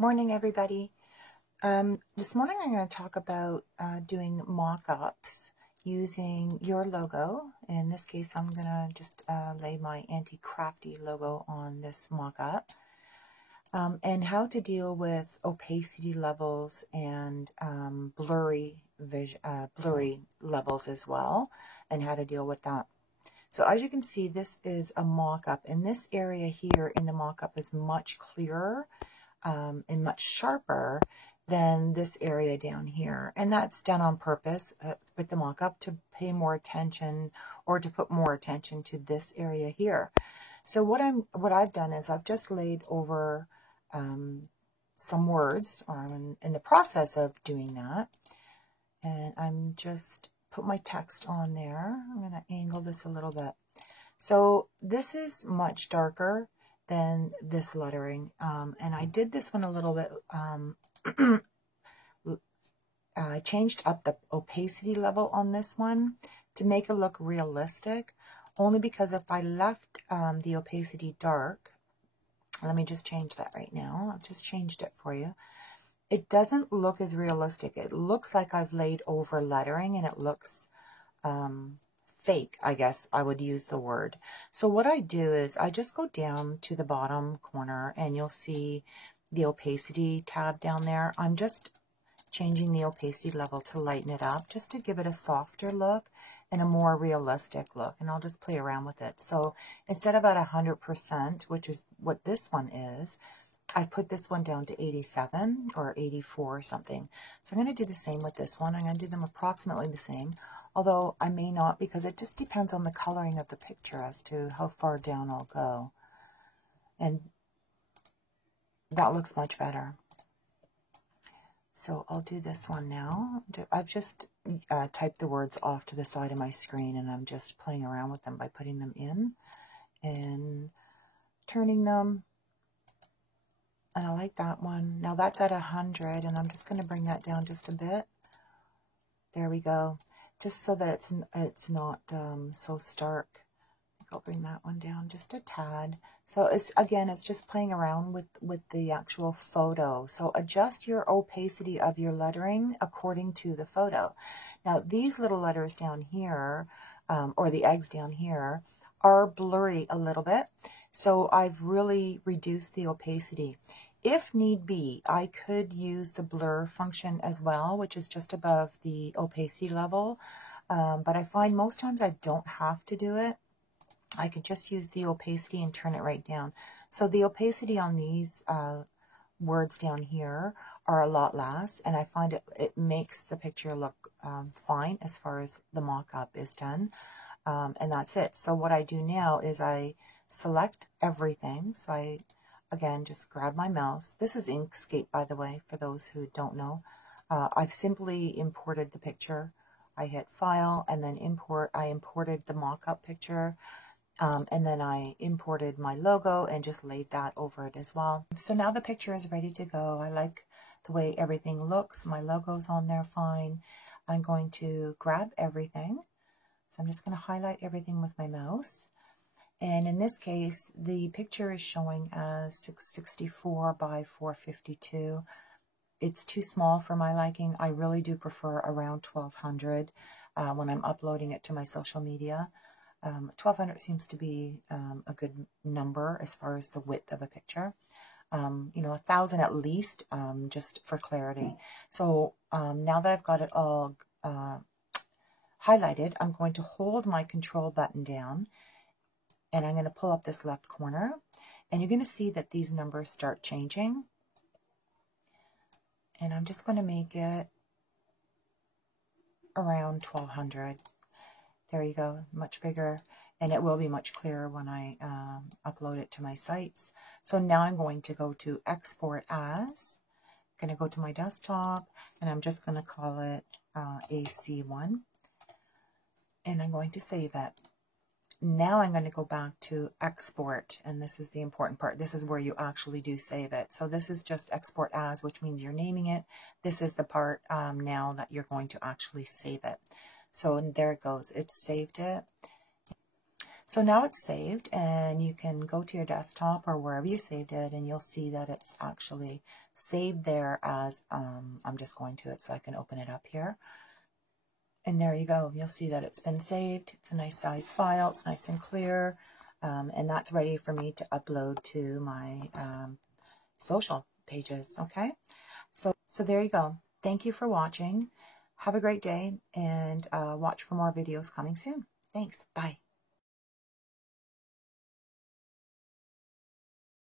Morning, everybody. This morning I'm going to talk about doing mock-ups using your logo. In this case, I'm going to just lay my Auntie Crafty logo on this mock-up. And how to deal with opacity levels and blurry levels as well, and how to deal with that. So as you can see, this is a mock-up, and this area here in the mock-up is much clearer and much sharper than this area down here. And that's done on purpose with the mock-up to pay more attention, or to put more attention to this area here. So what I've done is I've just laid over some words, or I'm in the process of doing that. And I'm just put my text on there. I'm going to angle this a little bit. So this is much darker than this lettering, and I did this one a little bit. I changed up the opacity level on this one to make it look realistic, only because if I left the opacity dark, let me just change that right now. I've just changed it for you. It doesn't look as realistic. It looks like I've laid over lettering, and it looks fake, I guess I would use the word. So what I do is I just go down to the bottom corner, and you'll see the opacity tab down there. I'm just changing the opacity level to lighten it up, just to give it a softer look and a more realistic look. And I'll just play around with it. So instead of at 100%, which is what this one is, I've put this one down to 87 or 84 or something. So I'm going to do the same with this one. I'm going to do them approximately the same, although I may not, because it just depends on the coloring of the picture as to how far down I'll go. And that looks much better. So I'll do this one now. I've just typed the words off to the side of my screen, and I'm just playing around with them by putting them in and turning them. And I like that one. Now that's at 100, and I'm just going to bring that down just a bit. There we go. Just so that it's not so stark. I'll bring that one down just a tad. So it's just playing around with the actual photo. So adjust your opacity of your lettering according to the photo. Now these little letters down here, or the eggs down here, are blurry a little bit. So I've really reduced the opacity. If need be, I could use the blur function as well, which is just above the opacity level. But I find most times I don't have to do it. I could just use the opacity and turn it right down. So the opacity on these words down here are a lot less, and I find it makes the picture look fine as far as the mock-up is done. And that's it. So what I do now is I select everything. So I, again, just grab my mouse. This is Inkscape, by the way, for those who don't know. I've simply imported the picture. I hit File and then Import. I imported the mock-up picture, and then I imported my logo and just laid that over it as well. So now the picture is ready to go. I like the way everything looks. My logo's on there fine. I'm going to grab everything. So I'm just going to highlight everything with my mouse. And in this case, the picture is showing as 664 by 452. It's too small for my liking. I really do prefer around 1200 when I'm uploading it to my social media. 1200 seems to be a good number as far as the width of a picture. 1000 at least, just for clarity. So now that I've got it all highlighted, I'm going to hold my control button down, and I'm going to pull up this left corner, and you're going to see that these numbers start changing. And I'm just going to make it around 1200. There you go, much bigger, and it will be much clearer when I upload it to my sites. So now I'm going to go to Export As. I'm going to go to my desktop, and I'm just going to call it AC1, and I'm going to save it. Now I'm going to go back to export, and this is the important part. This is where you actually do save it. So this is just export as, which means you're naming it. This is the part now that you're going to actually save it. So there it goes. It's saved it. So now it's saved, and you can go to your desktop or wherever you saved it, and you'll see that it's actually saved there as, I'm just going to it so I can open it up here. And there you go. You'll see that it's been saved. It's a nice size file. It's nice and clear. And that's ready for me to upload to my social pages. Okay. So there you go. Thank you for watching. Have a great day, and watch for more videos coming soon. Thanks. Bye.